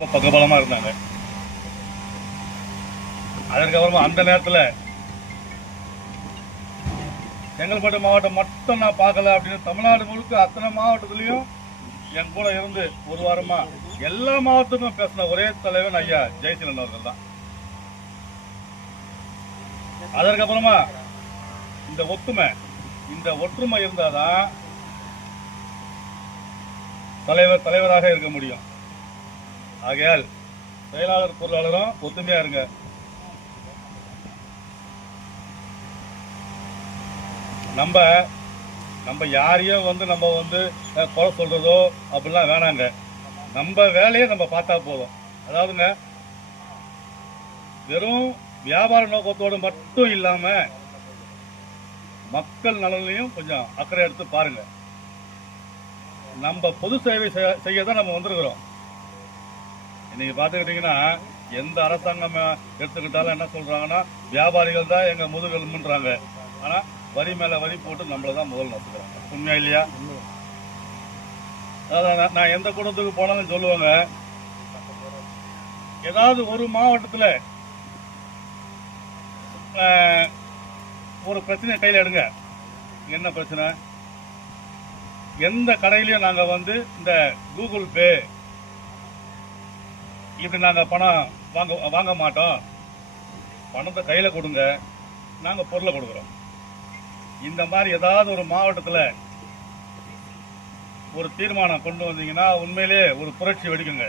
ரொம்ப பக்கபலமா இருந்தாங்க அதற்கப்புறமா அந்த நேரத்துல செங்கல்பட்டு மாவட்டம் மட்டும் நான் பார்க்கல அப்படின்னு தமிழ்நாடு முழுக்க அத்தனை மாவட்டத்துலேயும் என் கூட இருந்து ஒரு வாரமா எல்லா மாவட்டத்துக்கும் பேசின ஒரே தலைவன் ஐயா ஜெயசீலன் அவர்கள் தான். அதற்கப்புறமா இந்த ஒத்துமை இந்த ஒற்றுமை இருந்தாதான் தலைவர் தலைவராக இருக்க முடியும். ஆகையால் செயலாளர் பொருளாளரும் ஒத்துமையா இருங்க. நம்ம நம்ம யாரையும் வந்து நம்ம வந்து குறை சொல்றதோ அப்படிலாம் வேணாங்க. நம்ம வேலையை நம்ம பார்த்தா போதும். அதாவதுங்க வெறும் வியாபார நோக்கத்தோடு மட்டும் இல்லாம மக்கள் நலன்லையும் கொஞ்சம் அக்கறை எடுத்து பாருங்க. நம்ம பொது சேவை செய்ய தான் நம்ம வந்திருக்கிறோம். நீங்க பார்த்துக்கிட்டிங்கன்னா எந்த அரசாங்கம் எடுத்துக்கிட்டாலும் என்ன சொல்றாங்கன்னா வியாபாரிகள் தான் எங்க முதுகெலும்புன்றாங்க. ஆனா வரி மேல வரி போட்டு நம்மளதான் முதல் நசுக்கிறாங்க. உண்மையா இல்லையா? அதாவது நான் எந்த கூட்டத்துக்கு போனாலும் சொல்லுவாங்க ஏதாவது ஒரு மாவட்டத்துல ஒரு பிரச்சனை கையில் எடுங்க. என்ன பிரச்சனை? எந்த கடையிலையும் நாங்க வந்து இந்த கூகுள் பே இப்படி நாங்க பணம் வாங்க வாங்க மாட்டோம். பணத்தை கையில கொடுங்க. நாங்க பொருளை கொடுக்குறோம். இந்த மாதிரி ஏதாவது ஒரு மாவட்டத்துல ஒரு தீர்மானம் கொண்டு வந்தீங்கன்னா உண்மையிலே ஒரு புரட்சி வெடிக்குங்க.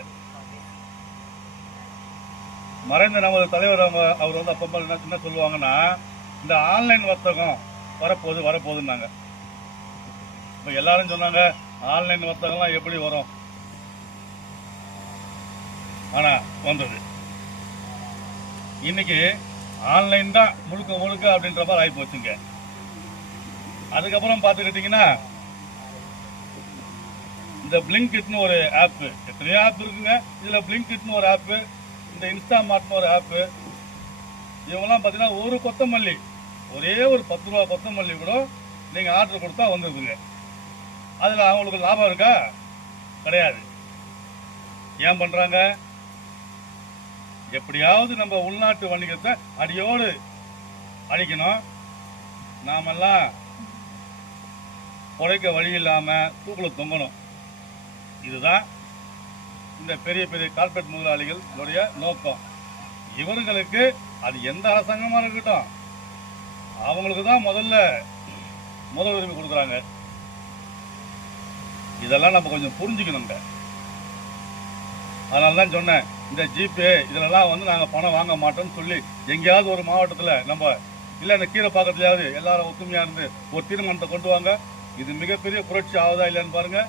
மறைந்த நமது தலைவர் அவங்க அவர் வந்து அப்போ என்ன என்ன சொல்லுவாங்கன்னா இந்த ஆன்லைன் வர்த்தகம் வரப்போகுது வரப்போகுதுன்னாங்க. இப்போ எல்லாரும் சொன்னாங்க ஆன்லைன் வர்த்தகம்லாம் எப்படி வரும்? ஆனா வந்தது. இன்னைக்கு ஆன்லைன் தான் முழுக்க முழுக்க அப்படின்ற மாதிரி ஆகி போச்சுங்க அதுக்கப்புறம் பார்த்துக்கிட்டிங்கன்னா இந்த பிளிங்கிட்னு ஒரு ஆப் எத்தனையோ ஆப் இருக்குங்க. இதுல பிளிங்கிட்னு ஒரு ஆப் இந்த இன்ஸ்டாமார்ட்னு ஒரு ஆப் இவங்கெல்லாம் பார்த்தீங்கன்னா ஒரு கொத்தமல்லி ஒரே ஒரு பத்து ரூபா கொத்தமல்லி கூட நீங்கள் ஆர்டர் கொடுத்தா வந்துருக்குங்க அதில் அவங்களுக்கு லாபம் இருக்கா? கிடையாது. ஏன் பண்ணுறாங்க எப்படியாவது நம்ம உள்நாட்டு வணிகத்தை அடியோடு அழிக்கணும். நாமெல்லாம் உழைக்க வழி இல்லாம தூக்குல தொங்கணும். இதுதான் இந்த பெரிய பெரிய கார்பரேட் முதலாளிகளுடைய நோக்கம். இவர்களுக்கு அது எந்த அரசாங்கமா இருக்கட்டும் அவங்களுக்கு தான் முதல்ல முதல் உரிமை கொடுக்குறாங்க. இதெல்லாம் நம்ம கொஞ்சம் புரிஞ்சுக்கணுங்க. அதனால தான் சொன்னேன் இந்த ஜிபே இதுலலாம் வந்து நாங்கள் பணம் வாங்க மாட்டோம்னு சொல்லி எங்கேயாவது ஒரு மாவட்டத்தில் நம்ம இல்லை இந்த கீரை பக்கத்துலயாவது எல்லாரும் ஒத்துமையாக இருந்து ஒரு தீர்மானத்தை கொண்டு வாங்க. இது மிகப்பெரிய புரட்சி ஆகுதா இல்லைன்னு பாருங்க.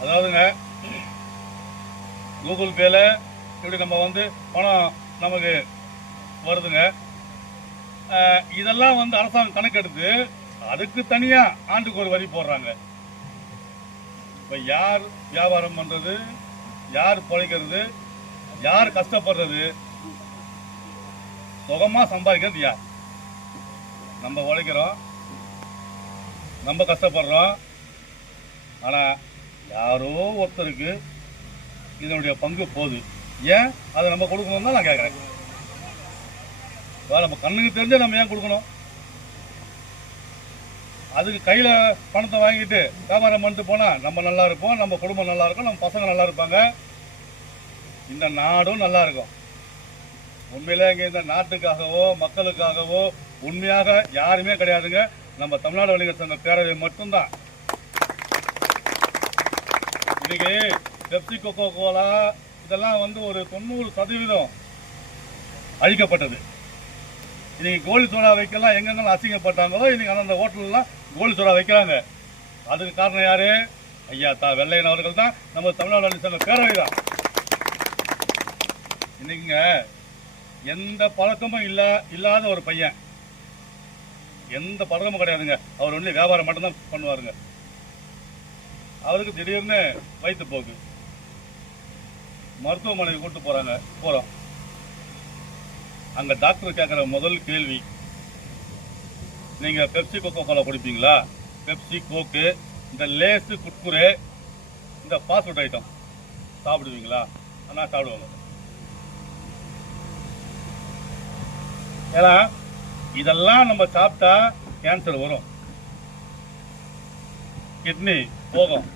அதாவதுங்க கூகுள் பேல இப்படி நம்ம வந்து பணம் நமக்கு வருதுங்க. இதெல்லாம் வந்து அரசாங்கம் கணக்கெடுத்து அதுக்கு தனியாக ஆண்டுக்கு ஒரு வரி போடுறாங்க. இப்போ யார் வியாபாரம் பண்ணுறது யார் பிழைக்கிறது? யார் கஷ்டப்படுறது? சுகமா சம்பாதிக்கிறது யார்? நம்ம உழைக்கிறோம். நம்ம கஷ்டப்படுறோம். ஆனா யாரோ ஒருத்தருக்கு இதனுடைய பங்கு போகுது. ஏன்? அதை நம்ம கொடுக்கணும் தான் நான் கேட்கறேன். நம்ம கண்ணுக்கு தெரிஞ்ச நம்ம ஏன் கொடுக்கணும்? அதுக்கு கையில் பணத்தை வாங்கிட்டு வியாபாரம் பண்ணிட்டு போனால் நம்ம நல்லா இருப்போம் நம்ம குடும்பம் நல்லா இருக்கும் நம்ம பசங்க நல்லா இருப்பாங்க. இந்த நாடும் நல்லா இருக்கும். உண்மையில இங்கே இந்த நாட்டுக்காகவோ மக்களுக்காகவோ உண்மையாக யாருமே கிடையாதுங்க. நம்ம தமிழ்நாடு வணிகர் சங்க பேரவை மட்டும்தான். இன்னைக்கு பெப்சி கொக்கோ கோலா இதெல்லாம் வந்து ஒரு தொண்ணூறு சதவீதம் அழிக்கப்பட்டது. இன்னைக்கு கோலி சோடா வைக்கலாம். எங்கெங்கெல்லாம் அசிங்கப்பட்டாங்களோ இன்னைக்கு அந்தந்த ஹோட்டல்லாம் கோலி சோடா வைக்கிறாங்க. அதுக்கு காரணம் யாரு? ஐயா தா வெள்ளையன் அவர்கள் தான். நம்ம தமிழ்நாடு வணிகர் பேரவை தான் இன்னைக்குங்க எந்த பழக்கமும் இல்ல இல்லாத ஒரு பையன். எந்த பழக்கமும் கிடையாதுங்க. அவர் ஒன்லி வியாபாரம் மட்டும்தான் பண்ணுவாருங்க. அவருக்கு திடீர்னு வயிற்று போக்கு மருத்துவமனைக்கு கூட்டு போறாங்க. போறோம். அங்க டாக்டர் கேட்கிற முதல் கேள்வி. நீங்க பெப்சி கோகோ கோலா குடிப்பீங்களா? பெப்சி கோக்கு இந்த லேசு குட்குரே இந்த ஃபாஸ்ட் ஃபுட் ஐட்டம் சாப்பிடுவீங்களா? ஆனால் சாப்பிடுவாங்க. ஏன்னா இதெல்லாம் நம்ம சாப்பிட்டா கேன்சர் வரும். கிட்னி போகும்.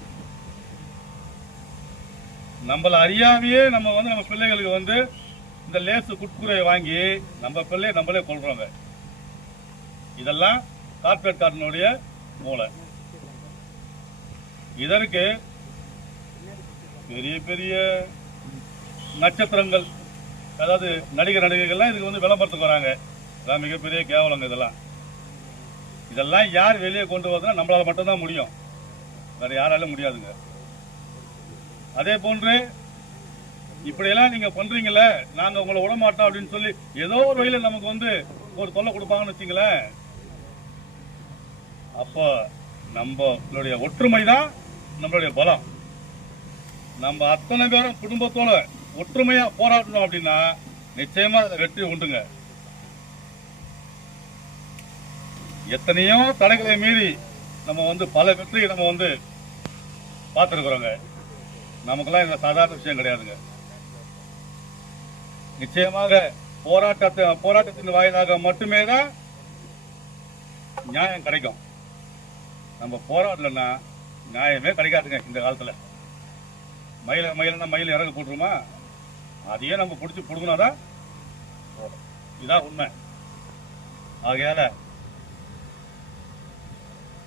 நம்மள அறியாமையே நம்ம வந்து நம்ம பிள்ளைகளுக்கு வந்து இந்த லேசு குட்குறையை வாங்கி நம்ம பிள்ளையை நம்மளே கொள்றோங்க இதெல்லாம் கார்பரேட் காரனுடைய மூளை. இதற்கு பெரிய பெரிய நட்சத்திரங்கள் அதாவது நடிகர் நடிகைகள்லாம் இதுக்கு வந்து விளம்பரத்துக்கு வராங்க. இதெல்லாம் மிகப்பெரிய கேவலங்க இதெல்லாம். இதெல்லாம் யார் வெளியே கொண்டு வரதுன்னா நம்மளால மட்டும்தான் முடியும். வேற யாராலும் முடியாதுங்க. அதே போன்று இப்படியெல்லாம் நீங்க பண்றீங்கல்ல நாங்க உங்களை விட மாட்டோம் அப்படின்னு சொல்லி ஏதோ ஒரு வழியில நமக்கு வந்து ஒரு தொல்லை கொடுப்பாங்கன்னு வச்சுங்களேன் அப்போ நம்மளுடைய ஒற்றுமை தான் நம்மளுடைய பலம். நம்ம அத்தனை பேரும் குடும்பத்தோட ஒற்றுமையா போராடணும் அப்படின்னா நிச்சயமா வெற்றி உண்டுங்க. எத்தனையோ தடைகளை மீறி நம்ம வந்து பல வெற்றியை நம்ம வந்து பார்த்துருக்குறோங்க. நமக்கெல்லாம் இந்த சாதாரண விஷயம் கிடையாதுங்க. நிச்சயமாக போராட்டத்தை போராட்டத்தின் வாயிலாக மட்டுமே தான் நியாயம் கிடைக்கும். நம்ம போராடலன்னா நியாயமே கிடைக்காதுங்க இந்த காலத்தில். மயில மயிலன்னா மயில் இறங்க போட்டுருமா? அதையே நம்ம பிடிச்சி பிடுங்கினாதான் இதான் உண்மை. ஆகையால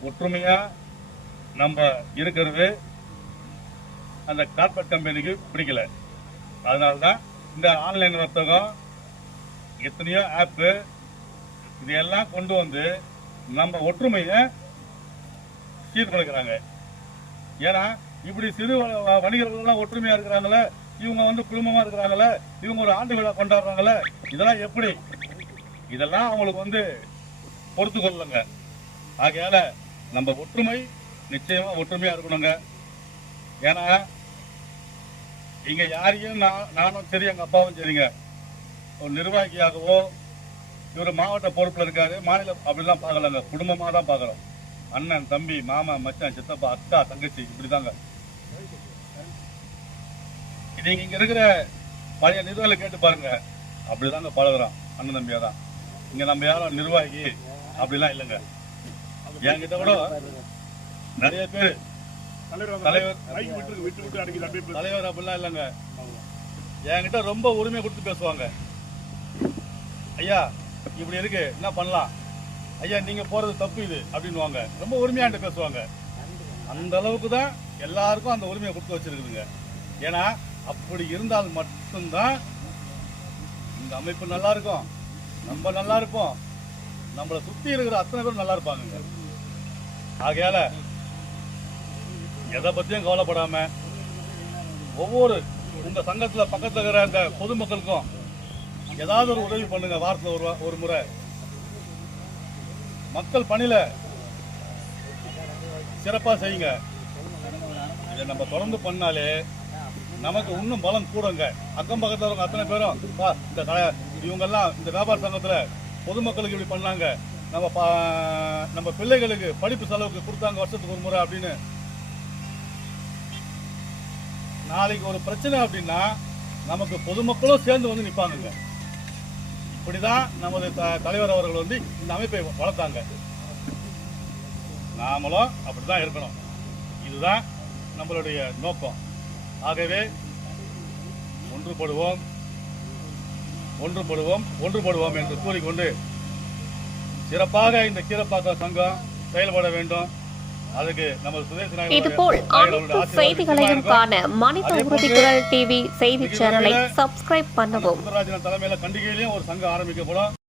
ஒற்றுமையா நம்ம இருக்கிறது அந்த கார்பரேட் கம்பெனிக்கு பிடிக்கல. அதனால தான் இந்த ஆன்லைன் வர்த்தகம் எத்தனையோ ஆப்பு இதையெல்லாம் கொண்டு வந்து நம்ம ஒற்றுமையை சீர்குலைக்கிறாங்க. ஏன்னா இப்படி சிறு வணிகர்கள்லாம் ஒற்றுமையாக ஒற்றுமையா இருக்கிறாங்களே இவங்க வந்து குடும்பமா இருக்கிறாங்களே இவங்க ஒரு ஆண்டு விழா கொண்டாடுறாங்களே இதெல்லாம் எப்படி? இதெல்லாம் அவங்களுக்கு வந்து பொறுத்து கொள்ளுங்க ஆகையால நம்ம ஒற்றுமை நிச்சயமா ஒற்றுமையா இருக்கணுங்க. ஏன்னா இங்க யாரையும் நான் நானும் சரி எங்கள் அப்பாவும் சரிங்க. ஒரு நிர்வாகியாகவோ இவர் மாவட்ட பொறுப்புல இருக்காரு மாநில அப்படிலாம் பார்க்கலங்க. குடும்பமாக தான் பார்க்கலாம் அண்ணன் தம்பி மாமா மச்சான் சித்தப்பா அக்கா தங்கச்சி இப்படிதாங்க. நீங்கள் இங்கே இருக்கிற பழைய நிர்வாகிகளை கேட்டு பாருங்க. அப்படிதாங்க பழகுறோம். அண்ணன் தம்பியா தான். இங்க நம்ம யாரும் நிர்வாகி அப்படிலாம் இல்லைங்க. என்கிட்ட கூட நிறைய பேர் தலைவர் தலைவர் அப்படிலாம் இல்லைங்க. என்கிட்ட ரொம்ப உரிமை கொடுத்து பேசுவாங்க. ஐயா இப்படி இருக்கு என்ன பண்ணலாம்? ஐயா நீங்க போறது தப்பு இது அப்படின்னுவாங்க. ரொம்ப உரிமையாண்டு பேசுவாங்க. அந்த அளவுக்கு தான் எல்லாருக்கும் அந்த உரிமையை கொடுத்து வச்சிருக்குதுங்க. ஏன்னா அப்படி இருந்தால் மட்டும்தான் இந்த அமைப்பு நல்லா இருக்கும். நம்ம நல்லா இருப்போம். நம்மளை சுத்தி இருக்கிற அத்தனை பேரும் நல்லா இருப்பாங்க ஆகையால எதை பத்தியும் கவலைப்படாம ஒவ்வொரு உங்க சங்கத்துல பக்கத்துல இருக்கிற அந்த பொதுமக்களுக்கும் ஏதாவது ஒரு உதவி பண்ணுங்க வாரத்துல ஒரு ஒரு முறை. மக்கள் பணியில சிறப்பா செய்யுங்க. இதை நம்ம தொடர்ந்து பண்ணாலே நமக்கு இன்னும் பலம் கூடுங்க. அக்கம் பக்கத்துல இருக்க அத்தனை பேரும் இந்த கடை- இவங்கெல்லாம் இந்த வியாபார சங்கத்துல பொதுமக்களுக்கு இப்படி பண்ணாங்க. நம்ம நம்ம பிள்ளைகளுக்கு படிப்பு செலவுக்கு கொடுத்தாங்க வருஷத்துக்கு ஒரு முறை அப்படின்னு நாளைக்கு ஒரு பிரச்சனை அப்படின்னா நமக்கு பொதுமக்களும் சேர்ந்து வந்து நிற்பாங்க இப்படிதான் நமது த- தலைவர் அவர்கள் வந்து இந்த அமைப்பை வளர்த்தாங்க. நாமளும் அப்படிதான் இருக்கணும். இதுதான் நம்மளுடைய நோக்கம். ஆகவே ஒன்றுபடுவோம் ஒன்றுபடுவோம் ஒன்றுபடுவோம் என்று கூறிக்கொண்டு சிறப்பாக இந்த கீரப்பாக்க சங்கம் செயல்பட வேண்டும். இதுபோல் அனைத்து செய்திகளையும். காண மனித உறுதி குரல் டிவி செய்தி சேனலை சப்ஸ்கிரைப் பண்ணவும் தலைமையில கண்டிகையிலையும் ஒரு சங்கம் ஆரம்பிக்கப்படும்